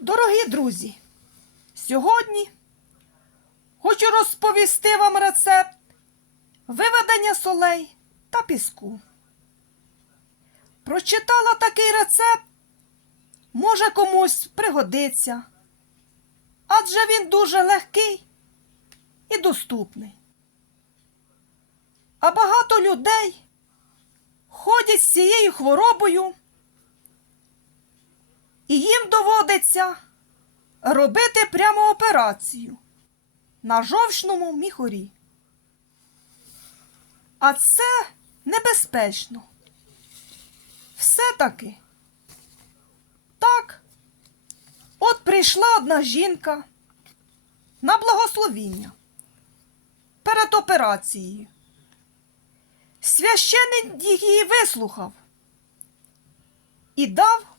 Дорогі друзі, сьогодні хочу розповісти вам рецепт виведення солей та піску. Прочитала такий рецепт, може комусь пригодиться, адже він дуже легкий і доступний. А багато людей ходять з цією хворобою і їм доводиться робити прямо операцію на жовчному міхурі. А це небезпечно. Все-таки. Так, от прийшла одна жінка на благословіння перед операцією. Священник її вислухав і дав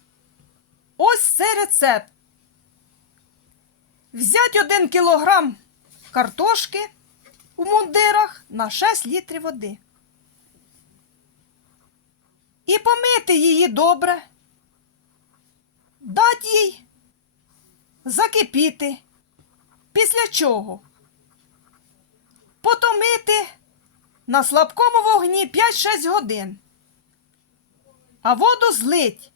ось цей рецепт. Взять один кілограм картошки у мундирах на 6 літрів води. І помити її добре, дати їй закипіти, після чого потомити на слабкому вогні 5-6 годин, а воду злить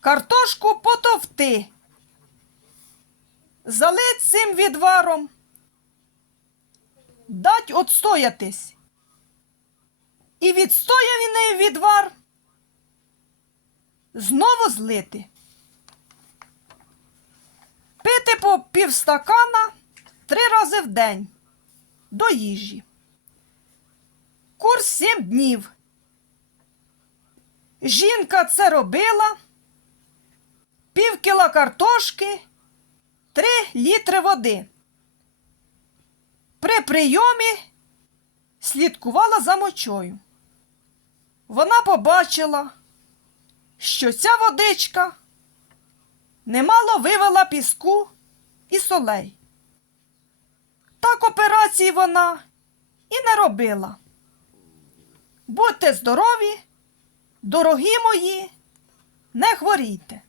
картошку потовти, залить цим відваром, дать отстоятись. І відстояний відвар знову злити. Пити по півстакана три рази в день до їжі. Курс сім днів. Жінка це робила пів кіла картошки, 3 літри води. При прийомі слідкувала за мочою. Вона побачила, що ця водичка немало вивела піску і солей. Так операції вона і не робила. Будьте здорові, дорогі мої, не хворійте.